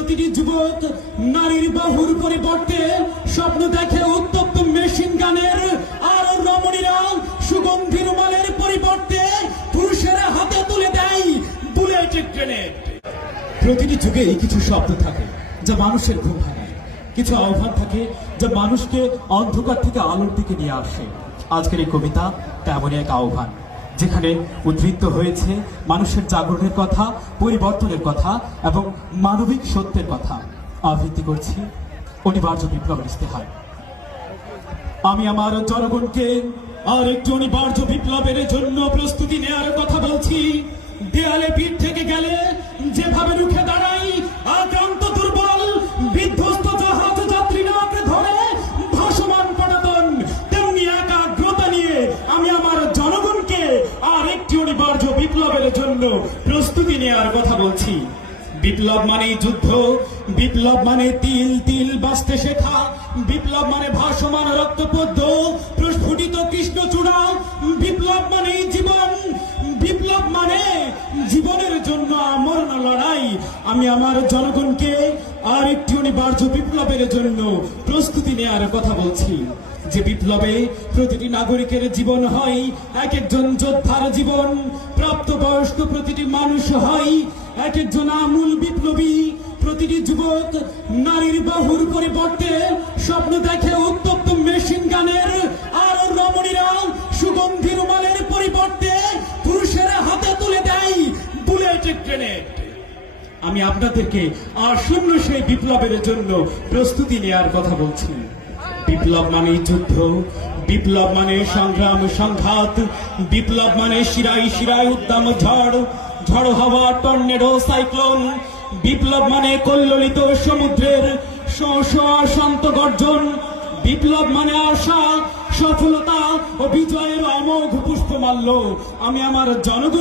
প্রতিটি যুবক নারীর বাহুর পরিবর্তে স্বপ্ন দেখে উত্তপ্ত মেশিন গানের আর রমণীরা সুগন্ধি রুমালের পরিবর্তে পুরুষেরা হাতে তুলে দেয় বুলেট গ্রেনেড। প্রতিটি যুগেই কিছু শব্দ থাকে যা মানুষের ঘুম ভাঙায়। কিছু আহ্বান থাকে যা মানুষকে অন্ধকার থেকে আলোর দিকে নিয়ে আসে। আজকের এই কবিতা তেমনই এক আহ্বান। যেখানে উদ্বৃত্ত হয়েছে মানুষের জাগরণের কথা, পরিবর্তনের কথা এবং মানবিক সত্যের কথা। আবৃত্তি করছি অনিবার্য বিপ্লবের ইস্তেহার আমি আমার জনগণকে আর একটু অনিবার্য বিপ্লবের জন্য প্রস্তুতি নেওয়ার কথা বলছি। দেয়ালে পিঠ থেকে গেলে যেভাবে রুখে প্রস্তুতি নেওয়ার কথা বলছি। বিপ্লব মানে যুদ্ধ, বিপ্লব মানে তিল তিল বাঁচতে শেখা, বিপ্লব মানে ভাসমান রক্তপদ্য প্রস্ফুটিত কৃষ্ণচূড়া বিপ্লব মানে জীবন, বিপ্লব মানে জীবনের জন্য আমরণ লড়াই। আমি আমার জনগণকে আর একটি অনিবার্য বিপ্লবের জন্য প্রস্তুতি নেওয়ার কথা বলছি। যে বিপ্লবে প্রতিটি নাগরিকের জীবন হয়, এক একজন যোদ্ধার জীবন, প্রাপ্তবয়স্ক প্রতিটি মানুষ হয়, এক একজন আমূল বিপ্লবী প্রতিটি যুবক, নারীর বাহুর পরিবর্তে স্বপ্ন দেখে উত্তপ্ত মেশিন গানের আর রমণীরা সুগন্ধি রুমালের পরিবর্তে পুরুষেরা হাতে তুলে দেয় বুলেট গ্রেনেড। আমি আপনাদেরকে শূন্য সেই বিপ্লবের জন্য প্রস্তুতি নেওয়ার কথা বলছি। বিপ্লব মানে যুদ্ধ, বিপ্লব মানে সংগ্রাম, সংঘাত, বিপ্লব মানে শিরাই শিরাই উদ্দাম, ঝড় ঝড় হাওয়া, টর্নেডো, সাইক্লোন। বিপ্লব মানে কল্লোলিত সমুদ্রের শান্ত গর্জন। বিপ্লব মানে আশা, সফলতা ও বিজয়ের অমোঘ পুষ্পমাল্য। আমি আমার জনগণ